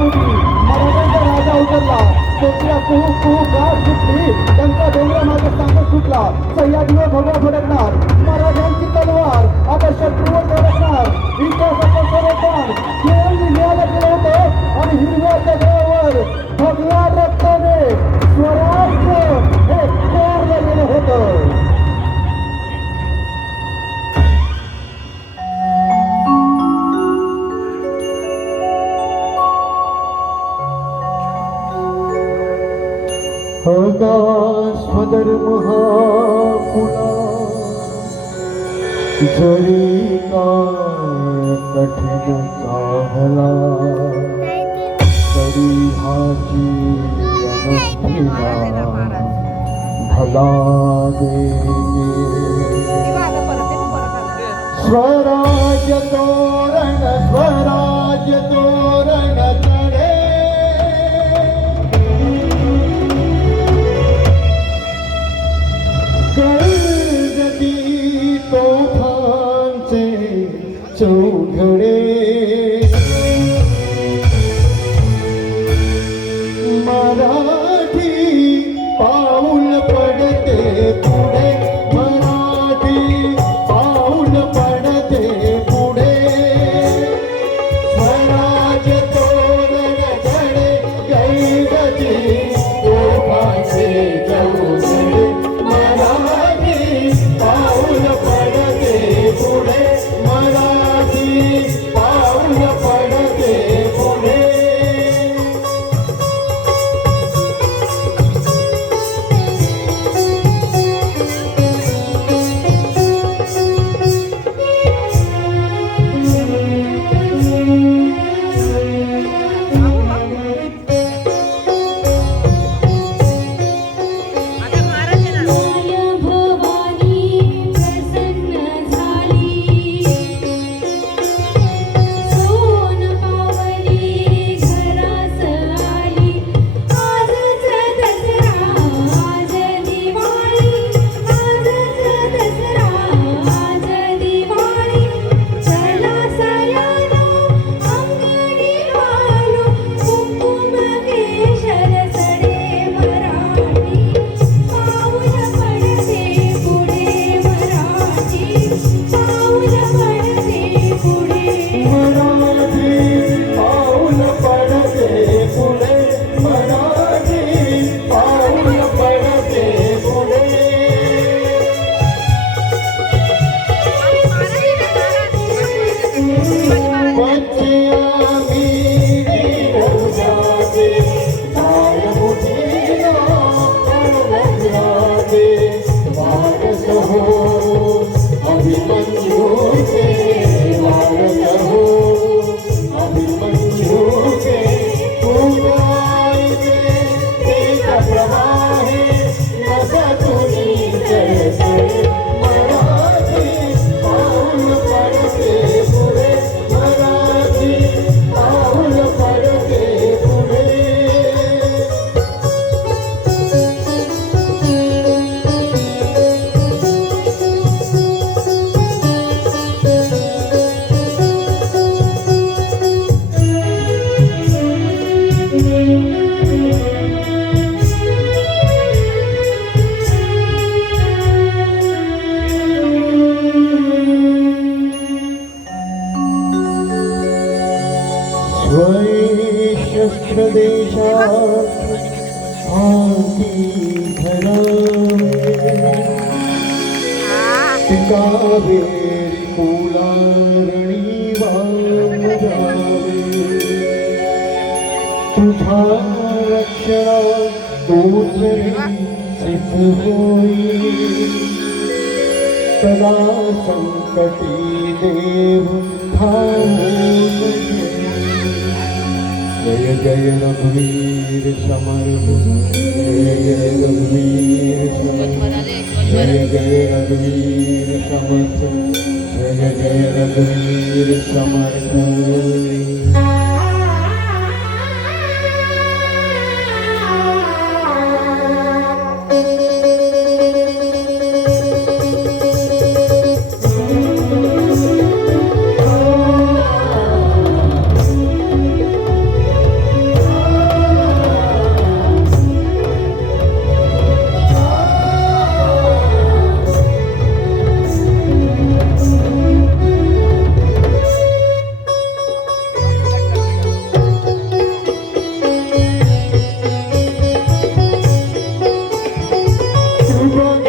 पोटी मराठ्यांचा राजा उतरला. शेतीला कुहू कुहू गाठ सुटली त्यांचा डोंगर मागे सांगत सुटला. सह्याद्रीवर भगवा फडकणार मराठ्यांची तलवार आता शत्रूवर धडकणार इतिहासाचं सर्वपण केवळ लिहायला गेलं होतं आणि हिरव्या दगडावर भगव्या रक्ताने. स्वरा गंगा स्वधर्म हा पुन्हा जरी का कठीण चाहला तरी हाची अनस्थिमा भला दे स्वराज तोरण स्वराज तोरण हाती धरावे पिकावे कुलारणी वाजावे तुझा रक्षणा तूच सिद्ध होई सदा संकटी देव थांबून जय जय रघुवीर समर्थ जय जय रघुवीर समर्थ जय जय रघुवीर समर्थ जय जय रघुवीर समर्थ Super